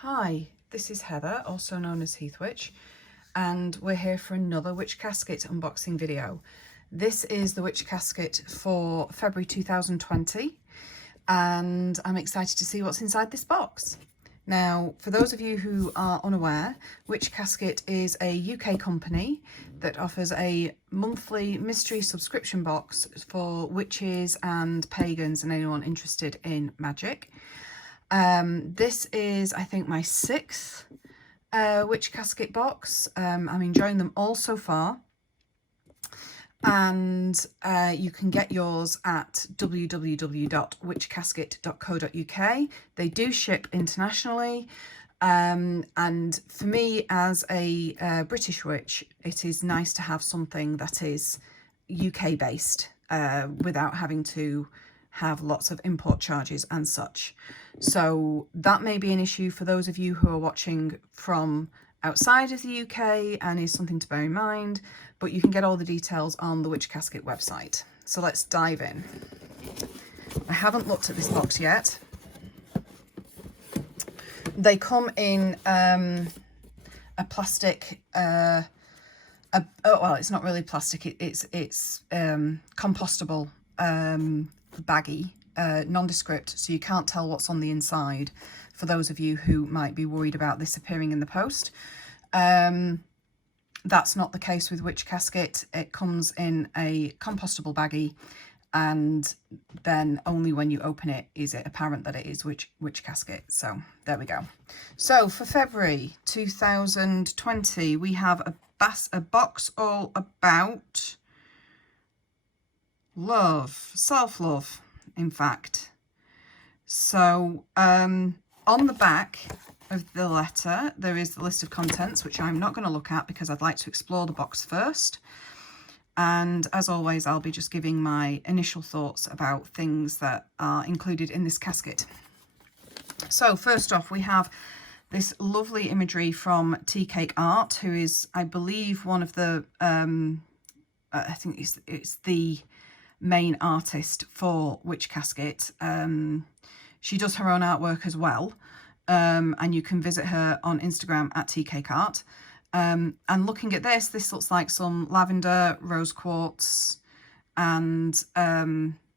Hi, this is Heather, also known as Heathwitch, and we're here for another Witch Casket unboxing video. This is the Witch Casket for February 2020, and I'm excited to see what's inside this box. Now, for those of you who are unaware, Witch Casket is a UK company that offers a monthly mystery subscription box for witches and pagans and anyone interested in magic. This is, I think, my sixth Witch Casket box. I'm enjoying them all so far. And you can get yours at www.witchcasket.co.uk. They do ship internationally. And for me, as a British witch, it is nice to have something that is UK based without having to have lots of import charges and such. So that may be an issue for those of you who are watching from outside of the UK and is something to bear in mind, but you can get all the details on the Witch Casket website. So let's dive in. I haven't looked at this box yet. They come in a plastic, well, it's not really plastic, it's compostable baggie, nondescript, so you can't tell what's on the inside for those of you who might be worried about this appearing in the post. That's not the case with Witch Casket. It comes in a compostable baggie, and then only when you open it is it apparent that it is Witch Casket. So there we go. So for February 2020, we have a box all about love, self-love, in fact. So on the back of the letter there is the list of contents, which I'm not going to look at because I'd like to explore the box first. And as always, I'll be just giving my initial thoughts about things that are included in this casket. So first off, we have this lovely imagery from Tea Cake Art, who is, I believe, one of the I think it's the main artist for Witch Casket. She does her own artwork as well, and you can visit her on Instagram at Tea Cake Art. And looking at this looks like some lavender, rose quartz, and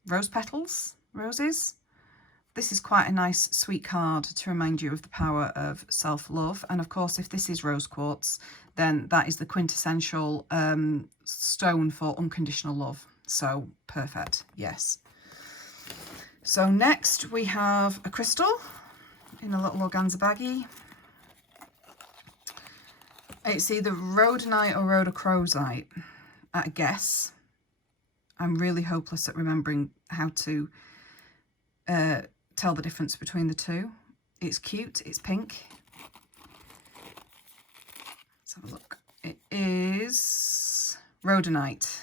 rose petals, roses. This is quite a nice sweet card to remind you of the power of self-love. And of course, if this is rose quartz, then that is the quintessential stone for unconditional love. So perfect, yes. So next we have a crystal in a little organza baggie. It's either rhodonite or rhodochrosite at a guess. I'm really hopeless at remembering how to tell the difference between the two. It's cute, it's pink. Let's have a look. It is rhodonite.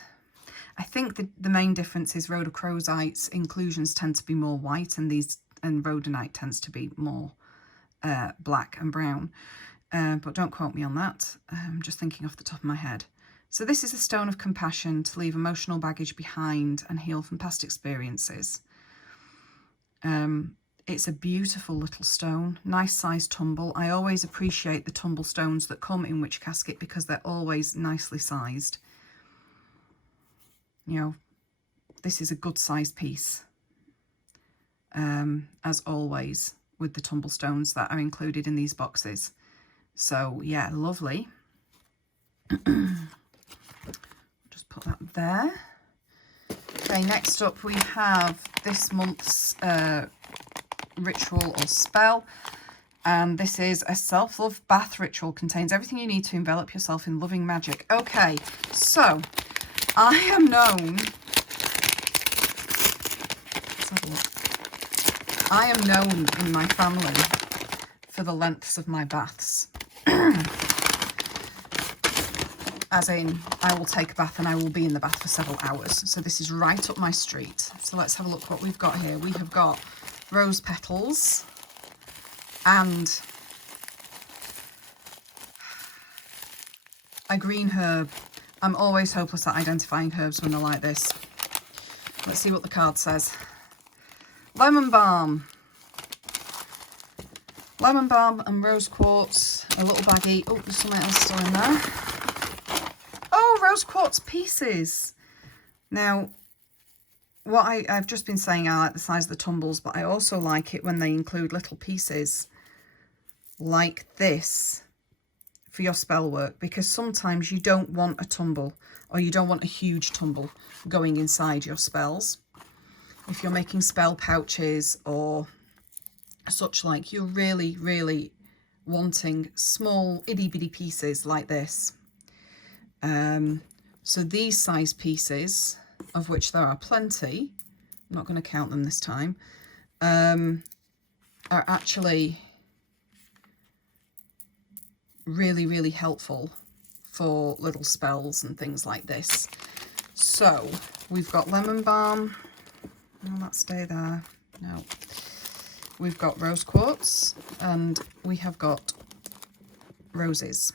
I think the main difference is rhodochrosite's inclusions tend to be more white, and rhodonite tends to be more black and brown. But don't quote me on that. I'm just thinking off the top of my head. So this is a stone of compassion to leave emotional baggage behind and heal from past experiences. It's a beautiful little stone, nice sized tumble. I always appreciate the tumble stones that come in Witch Casket because they're always nicely sized. You know, this is a good sized piece, as always with the tumble stones that are included in these boxes. So yeah, lovely. Just put that there. Okay, next up we have this month's ritual or spell, and this is a self-love bath ritual. Contains everything you need to envelop yourself in loving magic. Okay, so I am known, let's have a look. I am known in my family for the lengths of my baths. As in, I will take a bath and I will be in the bath for several hours. So this is right up my street. So let's have a look what we've got here. We have got rose petals and a green herb. I'm always hopeless at identifying herbs when they're like this. Let's see what the card says. Lemon balm. lemon balm and rose quartz, a little baggie. Oh, there's something else still in there. Oh, rose quartz pieces. Now, what I've just been saying, I like the size of the tumbles, but I also like it when they include little pieces like this for your spell work, because sometimes you don't want a tumble, or you don't want a huge tumble going inside your spells. If you're making spell pouches or such like, you're really, really wanting small itty bitty pieces like this. So these size pieces, of which there are plenty, I'm not going to count them this time, are actually really, really helpful for little spells and things like this. So we've got lemon balm. Will that stay there? No. We've got rose quartz, and we have got roses.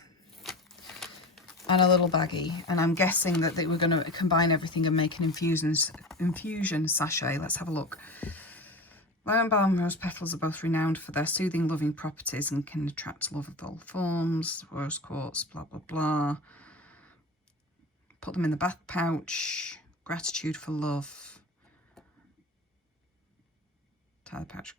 And a little baggie, and I'm guessing that they were going to combine everything and make an infusion sachet. Let's have a look. Lemon balm and rose petals are both renowned for their soothing, loving properties and can attract love of all forms. Rose quartz, blah blah blah. Put them in the bath pouch. Gratitude for love. Tie the pouch.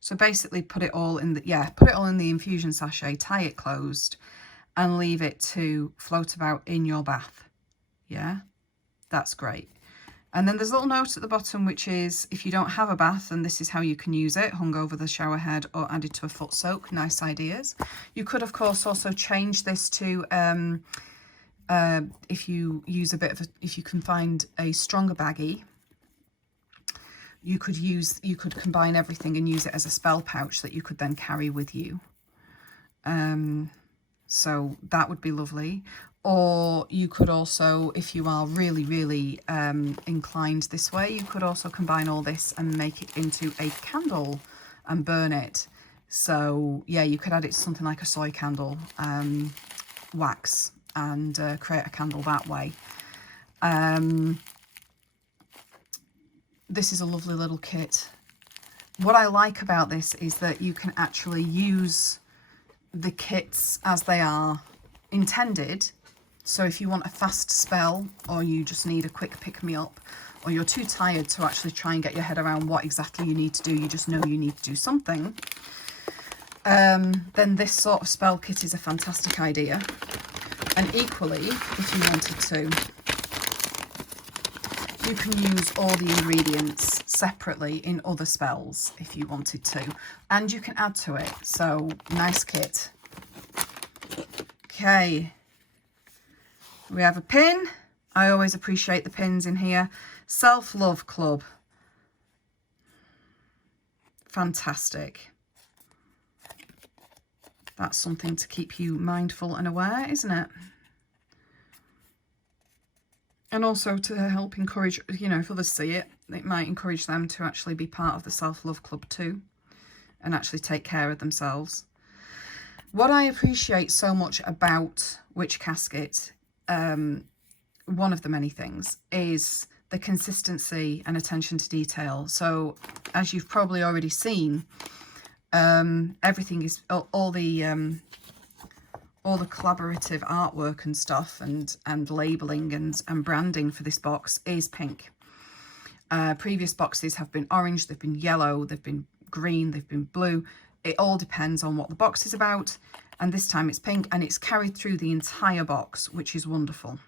So basically, put it all in the infusion sachet. Tie it closed. And leave it to float about in your bath. Yeah, that's great. And then there's a little note at the bottom, which is, if you don't have a bath, then this is how you can use it, hung over the shower head or added to a foot soak. Nice ideas. You could, of course, also change this to, if you use if you can find a stronger baggie, you could combine everything and use it as a spell pouch that you could then carry with you. So that would be lovely. Or you could also, if you are really, really inclined this way, you could also combine all this and make it into a candle and burn it. So yeah, you could add it to something like a soy candle, wax, and create a candle that way. This is a lovely little kit. What I like about this is that you can actually use the kits as they are intended. So if you want a fast spell, or you just need a quick pick-me-up, or you're too tired to actually try and get your head around what exactly you need to do, you just know you need to do something, then this sort of spell kit is a fantastic idea. And equally, if you wanted to, you can use all the ingredients separately in other spells if you wanted to, and you can add to it. So nice kit. Okay, we have a pin. I always appreciate the pins in here. Self-love club. Fantastic. That's something to keep you mindful and aware, isn't it? And also to help encourage, you know, if others see it, it might encourage them to actually be part of the self-love club too, and actually take care of themselves. What I appreciate so much about Witch Casket, one of the many things, is the consistency and attention to detail. So as you've probably already seen, everything is all the collaborative artwork and stuff, and labeling and branding for this box is pink. Previous boxes have been orange, they've been yellow, they've been green, they've been blue. It all depends on what the box is about, and this time it's pink, and it's carried through the entire box, which is wonderful.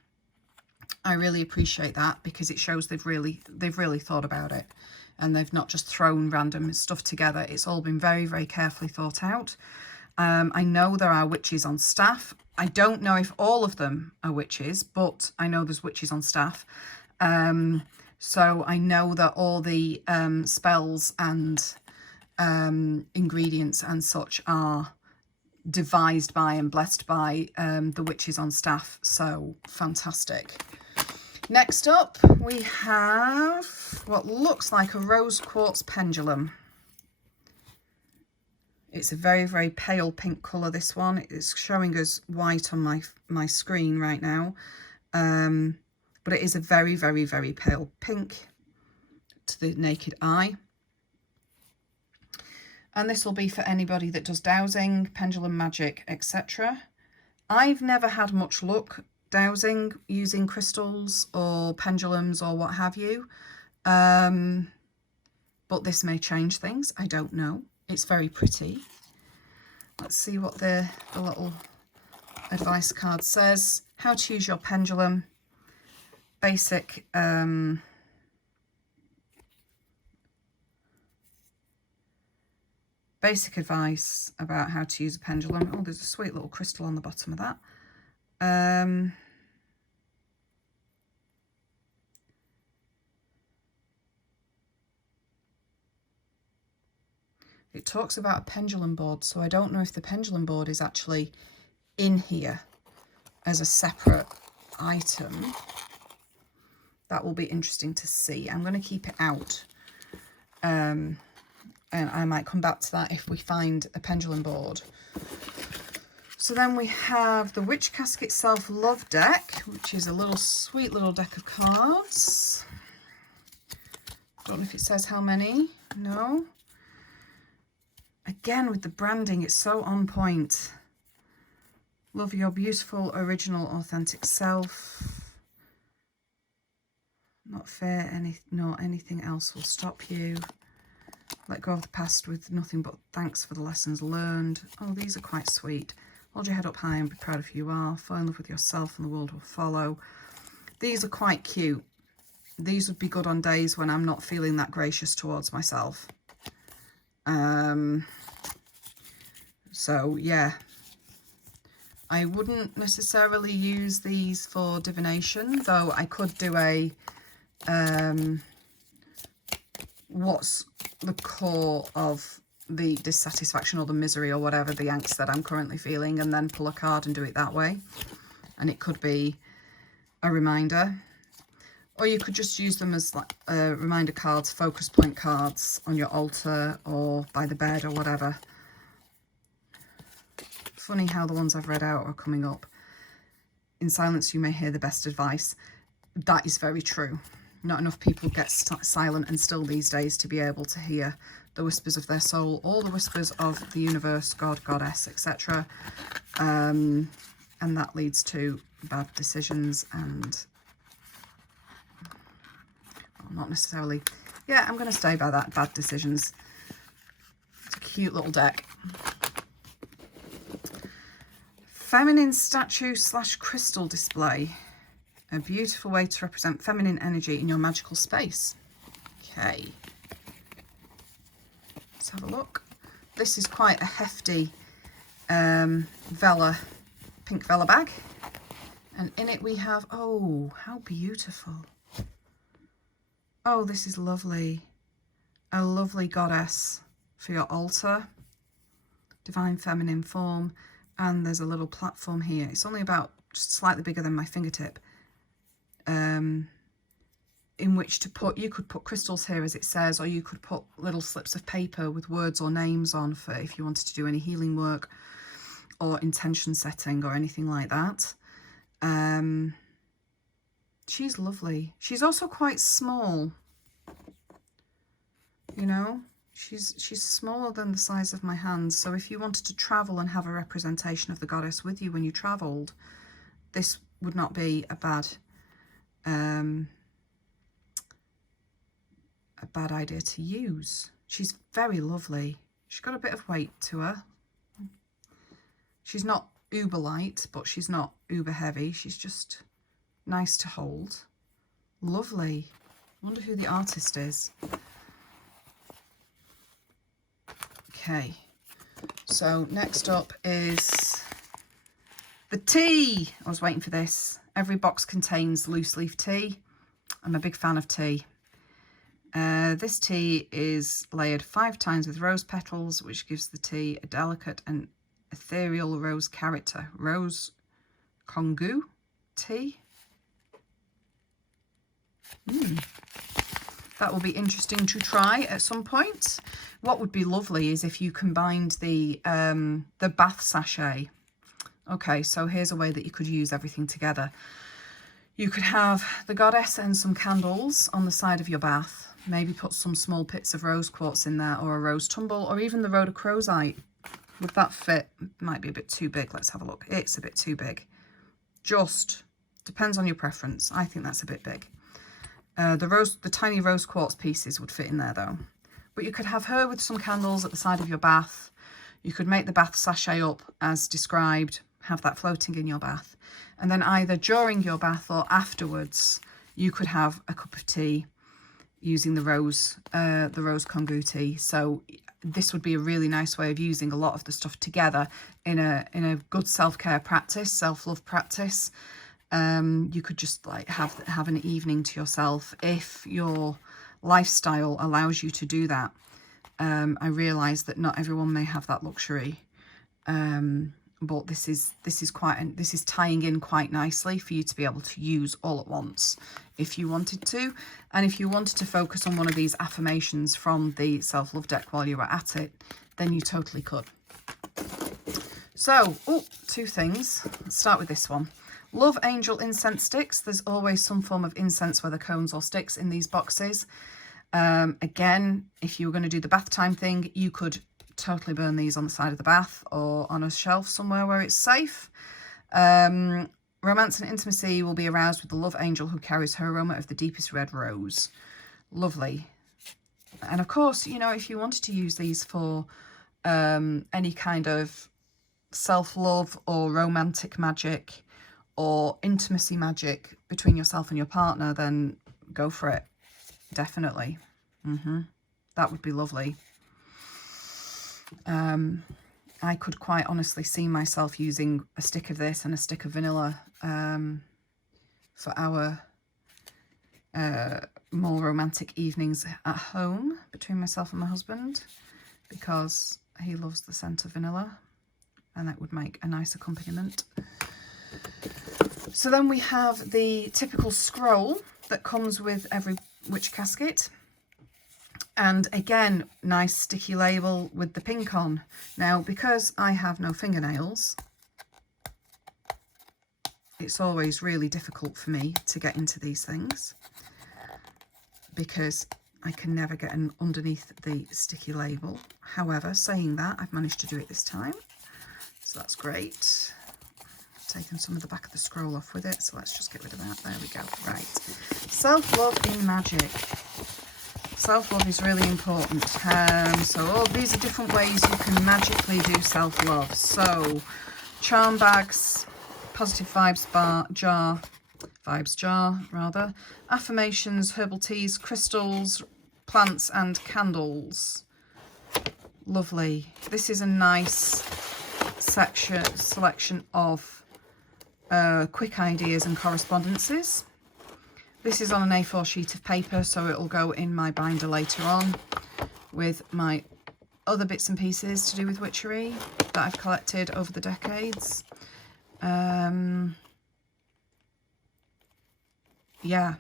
I really appreciate that, because it shows they've really thought about it, and they've not just thrown random stuff together. It's all been very, very carefully thought out. I know there are witches on staff. I don't know if all of them are witches, but I know there's witches on staff. So I know that all the spells and ingredients and such are devised by and blessed by the witches on staff. So fantastic. Next up, we have what looks like a rose quartz pendulum. It's a very, very pale pink colour, this one. It's showing us white on my screen right now. But it is a very, very, very pale pink to the naked eye. And this will be for anybody that does dowsing, pendulum magic, etc. I've never had much luck dowsing using crystals or pendulums or what have you. But this may change things. I don't know. It's very pretty. Let's see what the little advice card says. How to use your pendulum. Basic basic advice about how to use a pendulum. Oh, there's a sweet little crystal on the bottom of that. It talks about a pendulum board, so I don't know if the pendulum board is actually in here as a separate item. That will be interesting to see. I'm going to keep it out. And I might come back to that if we find a pendulum board. So then we have the Witch Casket Self-Love deck, which is a little sweet little deck of cards. Don't know if it says how many. No. Again, with the branding, it's so on point. Love your beautiful, original, authentic self. Not fair, anything else will stop you. Let go of the past with nothing but thanks for the lessons learned. Oh, these are quite sweet. Hold your head up high and be proud of who you are. Fall in love with yourself and the world will follow. These are quite cute. These would be good on days when I'm not feeling that gracious towards myself. So yeah, I wouldn't necessarily use these for divination, though I could do a what's the core of the dissatisfaction or the misery or whatever, the angst that I'm currently feeling, and then pull a card and do it that way. And it could be a reminder, or you could just use them as like reminder cards, focus point cards on your altar or by the bed or whatever. Funny how the ones I've read out are coming up. In silence you may hear the best advice. That is very true. Not enough people get silent and still these days to be able to hear the whispers of their soul, all the whispers of the universe, God, Goddess, etc. And that leads to bad decisions and well, not necessarily. Yeah, I'm going to stay by that, bad decisions. It's a cute little deck. Feminine statue / crystal display. A beautiful way to represent feminine energy in your magical space. Okay. Let's have a look. This is quite a hefty vela, pink vela bag. And in it we have, oh, how beautiful. Oh, this is lovely. A lovely goddess for your altar. Divine feminine form. And there's a little platform here. It's only about just slightly bigger than my fingertip. In which to put, you could put crystals here as it says, or you could put little slips of paper with words or names on for if you wanted to do any healing work or intention setting or anything like that. She's lovely. She's also quite small, you know, she's smaller than the size of my hands. So if you wanted to travel and have a representation of the goddess with you when you travelled, this would not be a bad idea to use. She's very lovely. She's got a bit of weight to her. She's not uber light, but she's not uber heavy. She's just nice to hold. Lovely. I wonder who the artist is. Okay, so next up is the tea. I was waiting for this. Every box contains loose leaf tea. I'm a big fan of tea. This tea is layered 5 times with rose petals, which gives the tea a delicate and ethereal rose character. Rose Kongu tea. That will be interesting to try at some point. What would be lovely is if you combined the bath sachet. Okay, so here's a way that you could use everything together. You could have the goddess and some candles on the side of your bath. Maybe put some small bits of rose quartz in there, or a rose tumble, or even the rhodochrosite. Would that fit? Might be a bit too big. Let's have a look. It's a bit too big. Just depends on your preference. I think that's a bit big. The tiny rose quartz pieces would fit in there though. But you could have her with some candles at the side of your bath. You could make the bath sachet up as described, have that floating in your bath. And then either during your bath or afterwards, you could have a cup of tea using the rose konguti. So this would be a really nice way of using a lot of the stuff together in a good self-care practice, self-love practice. You could just like have an evening to yourself if your lifestyle allows you to do that. I realise that not everyone may have that luxury, but this is tying in quite nicely for you to be able to use all at once if you wanted to. And if you wanted to focus on one of these affirmations from the self-love deck while you were at it, then you totally could. So, two things. Let's start with this one. Love Angel incense sticks. There's always some form of incense, whether cones or sticks, in these boxes. Again, if you were going to do the bath time thing, you could totally burn these on the side of the bath or on a shelf somewhere where it's safe. Romance and intimacy will be aroused with the love angel who carries her aroma of the deepest red rose. Lovely. And of course, you know, if you wanted to use these for any kind of self-love or romantic magic or intimacy magic between yourself and your partner, then go for it. Definitely. That would be lovely. I could quite honestly see myself using a stick of this and a stick of vanilla for our more romantic evenings at home between myself and my husband, because he loves the scent of vanilla and that would make a nice accompaniment. So then we have the typical scroll that comes with every witch casket. And again, nice sticky label with the pink on. Now, because I have no fingernails, it's always really difficult for me to get into these things because I can never get underneath the sticky label. However, saying that, I've managed to do it this time. So that's great. I've taken some of the back of the scroll off with it. So let's just get rid of that. There we go. Right. Self-love in magic. Self-love is really important. So these are different ways you can magically do self-love. So charm bags, positive vibes jar, affirmations, herbal teas, crystals, plants and candles. Lovely. This is a nice selection of quick ideas and correspondences. This is on an A4 sheet of paper, so it will go in my binder later on with my other bits and pieces to do with witchery that I've collected over the decades. Yeah,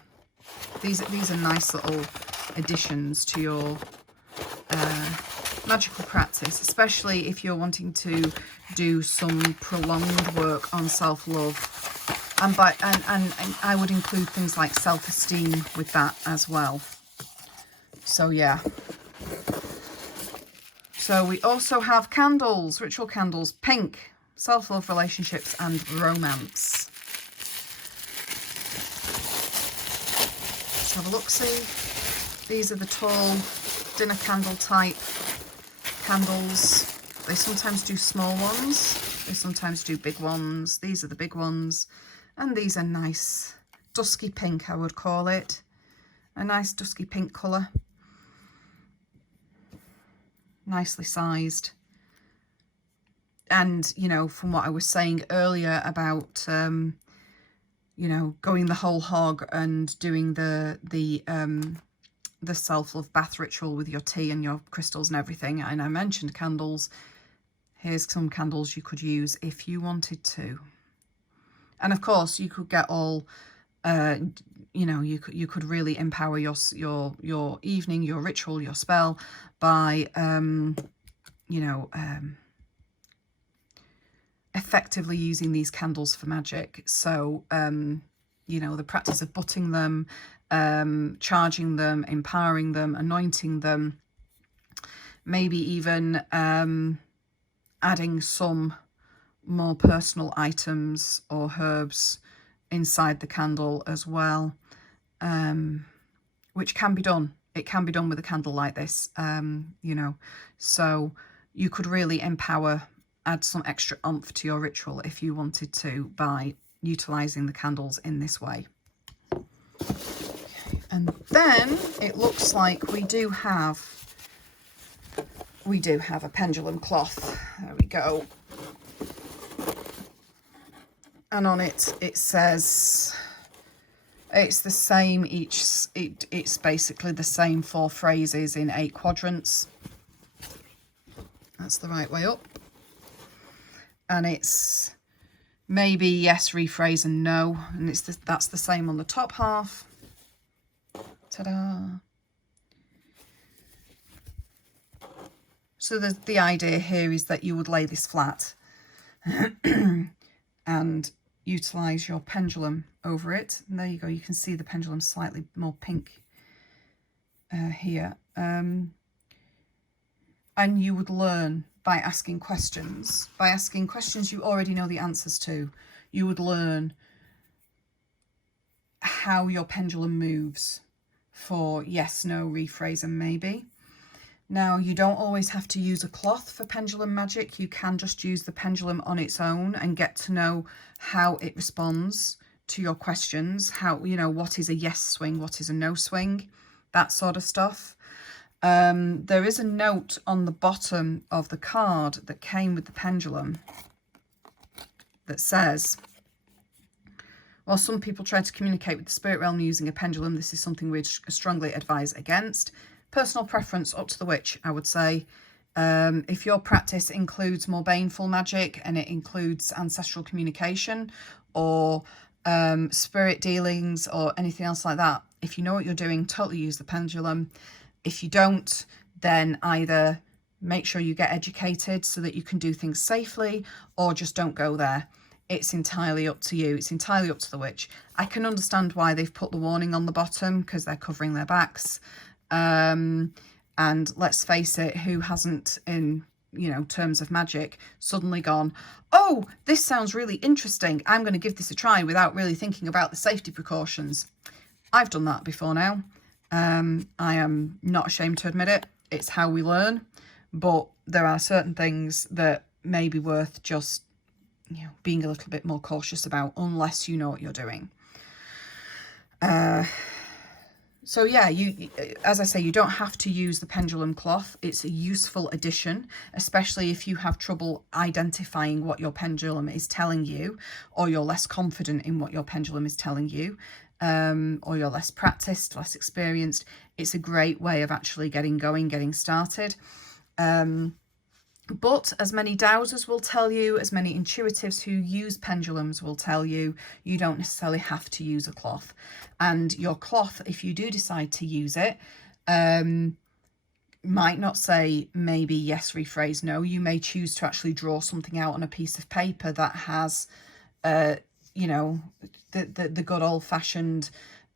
these are nice little additions to your magical practice, especially if you're wanting to do some prolonged work on self-love. And I would include things like self-esteem with that as well. So yeah. So we also have candles, ritual candles, pink, self-love, relationships and romance. Let's have a look-see. These are the tall dinner candle type candles. They sometimes do small ones. They sometimes do big ones. These are the big ones. And these are nice dusky pink, I would call it. A nice dusky pink colour. Nicely sized. And, you know, from what I was saying earlier about, you know, going the whole hog and doing the self-love bath ritual with your tea and your crystals and everything. And I mentioned candles. Here's some candles you could use if you wanted to. And of course, you could get all, you know, you could really empower your evening, your ritual, your spell by, you know, effectively using these candles for magic. So you know, the practice of butting them, charging them, empowering them, anointing them, maybe even adding some more personal items or herbs inside the candle as well, which can be done. It can be done with a candle like this, you know, so you could really add some extra oomph to your ritual if you wanted to by utilizing the candles in this way. Okay. And then it looks like we do have a pendulum cloth. There we go. And on it, it says it's the same it's basically the same 4 phrases in 8 quadrants. That's the right way up. And it's maybe yes, rephrase, and no. And that's the same on the top half. Ta-da! So the idea here is that you would lay this flat and utilize your pendulum over it. And there you go. You can see the pendulum slightly more pink here. And you would learn by asking questions. By asking questions you already know the answers to, you would learn how your pendulum moves for yes, no, rephrase, and maybe. Now, you don't always have to use a cloth for pendulum magic. You can just use the pendulum on its own and get to know how it responds to your questions. How, you know, what is a yes swing, what is a no swing, that sort of stuff. There is a note on the bottom of the card that came with the pendulum that says, while some people try to communicate with the spirit realm using a pendulum, this is something we'd strongly advise against. Personal preference up to the witch, I would say. If your practice includes more baneful magic and it includes ancestral communication or spirit dealings or anything else like that, if you know what you're doing, totally use the pendulum. If you don't, then either make sure you get educated so that you can do things safely, or just don't go there. It's entirely up to you. It's entirely up to the witch. I can understand why they've put the warning on the bottom, because they're covering their backs. And let's face it, who hasn't, in, you know, terms of magic, suddenly gone, oh, this sounds really interesting, I'm going to give this a try, without really thinking about the safety precautions. I've done that before now. I am not ashamed to admit it. It's how we learn, but there are certain things that may be worth just, you know, being a little bit more cautious about, unless you know what you're doing. So yeah, as I say, you don't have to use the pendulum cloth. It's a useful addition, especially if you have trouble identifying what your pendulum is telling you, or you're less confident in what your pendulum is telling you, or you're less practiced, less experienced. It's a great way of actually getting going, getting started. But as many dowsers will tell you, as many intuitives who use pendulums will tell you, you don't necessarily have to use a cloth. And your cloth, if you do decide to use it, might not say maybe yes, rephrase, no. You may choose to actually draw something out on a piece of paper that has, you know, the good old-fashioned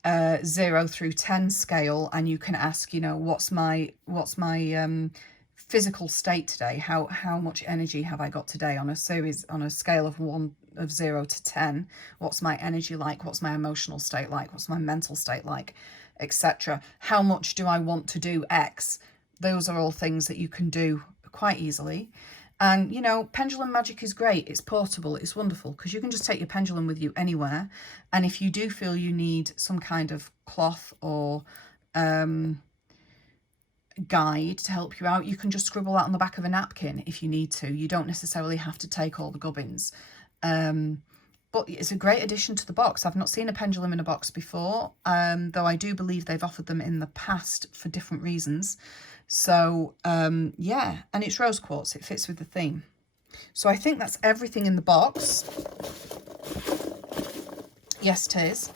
0 through 10 scale, and you can ask, you know, what's my physical state today? How much energy have I got today on a scale of 0 to 10? What's my energy like? What's my emotional state like? What's my mental state like, etc.? How much do I want to do X? Those are all things that you can do quite easily. And, you know, pendulum magic is great. It's portable. It's wonderful, because you can just take your pendulum with you anywhere. And if you do feel you need some kind of cloth or guide to help you out, you can just scribble that on the back of a napkin if you need to. You don't necessarily have to take all the gubbins. But it's a great addition to the box. I've not seen a pendulum in a box before, though I do believe they've offered them in the past for different reasons. So yeah, and it's rose quartz. It fits with the theme. So I think that's everything in the box. Yes, it is.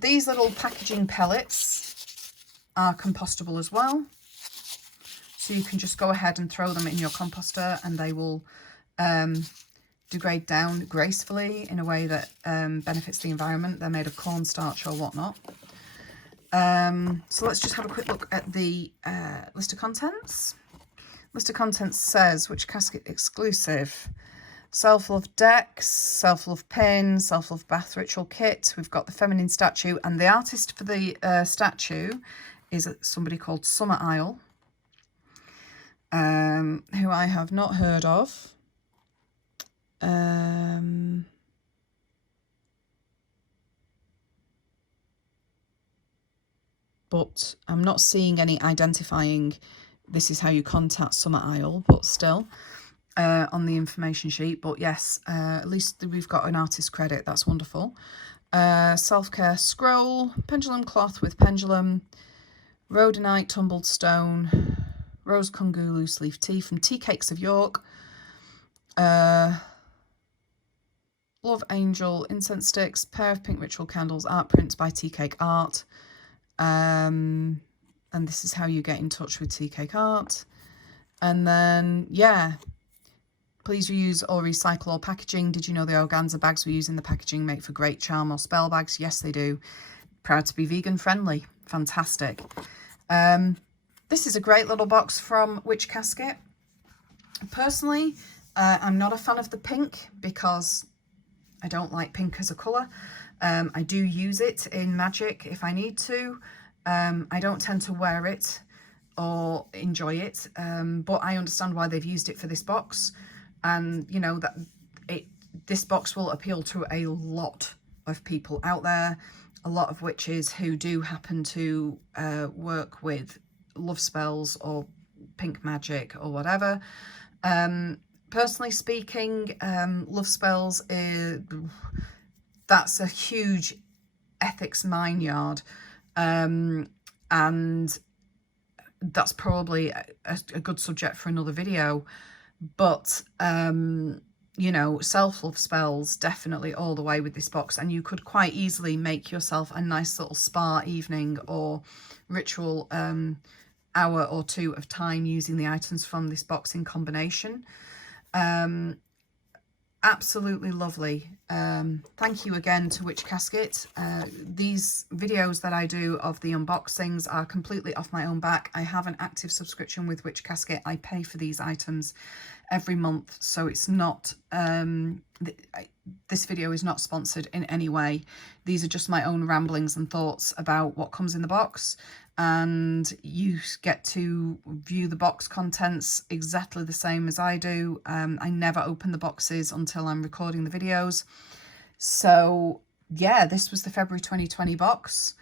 These little packaging pellets are compostable as well, so you can just go ahead and throw them in your composter and they will degrade down gracefully in a way that benefits the environment. They're made of cornstarch or whatnot. So let's just have a quick look at the list of contents. List of contents says Witch Casket exclusive. Self-love decks, self-love pin, self-love bath ritual kit. We've got the feminine statue, and the artist for the statue is somebody called Summer Isle, who I have not heard of. But I'm not seeing any identifying this is how you contact Summer Isle, but still on the information sheet. But yes, at least we've got an artist credit. That's wonderful. Self-care scroll, pendulum cloth with pendulum, rhodonite, tumbled stone, rose kungu loose leaf tea from Tea Cakes of York, Love Angel incense sticks, pair of pink ritual candles, art prints by Tea Cake Art. And this is how you get in touch with Tea Cake Art. And then, yeah, please reuse or recycle all packaging. Did you know the organza bags we use in the packaging make for great charm or spell bags? Yes, they do. Proud to be vegan friendly. Fantastic. This is a great little box from Witch Casket. Personally, I'm not a fan of the pink because I don't like pink as a colour. I do use it in magic if I need to. I don't tend to wear it or enjoy it, but I understand why they've used it for this box. And, you know, that this box will appeal to a lot of people out there, a lot of witches who do happen to work with love spells or pink magic or whatever. Personally speaking, love spells, that's a huge ethics mineyard, and that's probably a good subject for another video. But you know, self-love spells definitely all the way with this box, and you could quite easily make yourself a nice little spa evening or ritual hour or two of time using the items from this box in combination. Absolutely lovely. Thank you again to Witch Casket. These videos that I do of the unboxings are completely off my own back. I have an active subscription with Witch Casket. I pay for these items every month, so it's not this video is not sponsored in any way. These are just my own ramblings and thoughts about what comes in the box, and you get to view the box contents exactly the same as I do. I never open the boxes until I'm recording the videos. So yeah, this was the February 2020 box,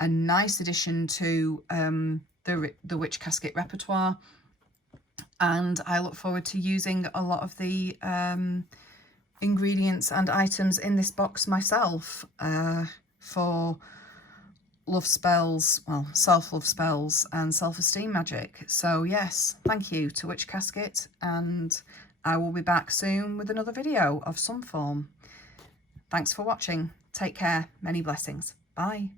a nice addition to the Witch Casket repertoire, and I look forward to using a lot of the ingredients and items in this box myself for love spells, well, self-love spells and self-esteem magic. So yes, thank you to Witch Casket, and I will be back soon with another video of some form. Thanks for watching. Take care. Many blessings. Bye.